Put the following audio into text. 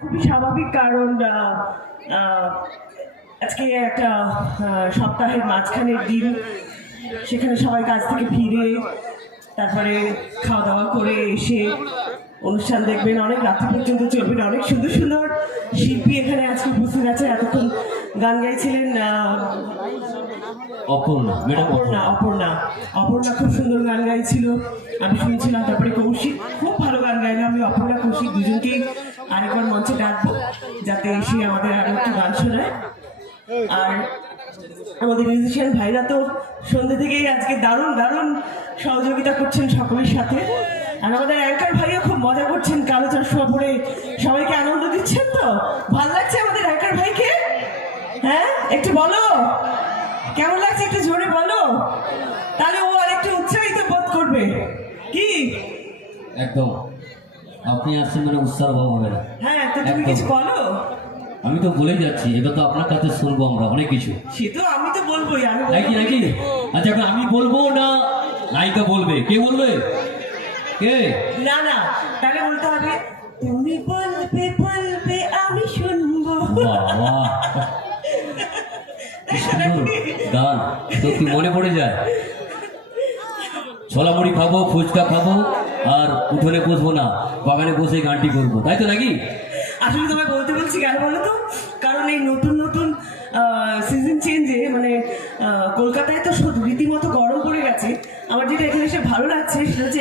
খুবই স্বাভাবিক, কারণ আজকে একটা সপ্তাহের মাঝখানের দিন, সেখানে সবাই কাজ থেকে ফিরে তারপরে খাওয়া দাওয়া করে এসে অনুষ্ঠান দেখবেন, অনেক রাত্রি পর্যন্ত চলবেন। অনেক সুন্দর সুন্দর শিল্পী এখানে আজকে উপস্থিত আছে। এতক্ষণ গান গাইছিলেন অপর্ণা খুব সুন্দর গান গাইছিল, আমি শুনছিলাম। তারপরে কৌশিক খুব ভালো গান গাইলো। আমি অপর্ণা কৌশিক দুজনকেই আরেকবার মঞ্চে ডাকবো যাতে এসে আমাদের আরো একটু গান শোনায়। আর আমাদের মিউজিশিয়ান ভাইরা তো সন্ধ্যে থেকেই আজকে দারুণ দারুণ সহযোগিতা করছেন সকলের সাথে। আর আমাদের অ্যাঙ্কার ভাইও খুব মজা করছেন, কালো চশমা পরে সবাইকে আনন্দ দিচ্ছেন। তো ভালো লাগছে আমাদের অ্যাঙ্কার ভাইকে? হ্যাঁ, একটু বলো কেমন লাগছে, একটু জোরে বলো, তাহলে ও আর একটু উৎসাহিত বোধ করবে। কি একদম, আপনি আসছেন মানে উৎসাহ ভাব হবে না। হ্যাঁ, তো তুমি কিছু বলো। আমি তো বলেই যাচ্ছি, এবার তো আপনার কাছে শুনবো আমরা অনেক কিছু। সে তো আমি তো বলবোই, আমি নাকি নাকি আচ্ছা, এখন আমি বলবো না নায়িকা বলবে? কে বলবে? কে? না না, তাহলে বলতে হবে তুমি বলবে বলবে আমি শুনবো। বাবা, গান তো কি মনে পড়ে যায়। ছোলা মুড়ি খাবো, ফুচকা খাবো, আর উঠোনে বসবো না, বাগানে বসে গানটি করবো, তাই তো নাকি? আসলে তোমায় বলতে বলছি কেন বলো তো, কারণ এই নতুন নতুন সিজন চেঞ্জে মানে কলকাতায় তো রীতিমতো গরম পড়ে গেছে। আমার যেটা এখানে এসে ভালো লাগছে সেটা হচ্ছে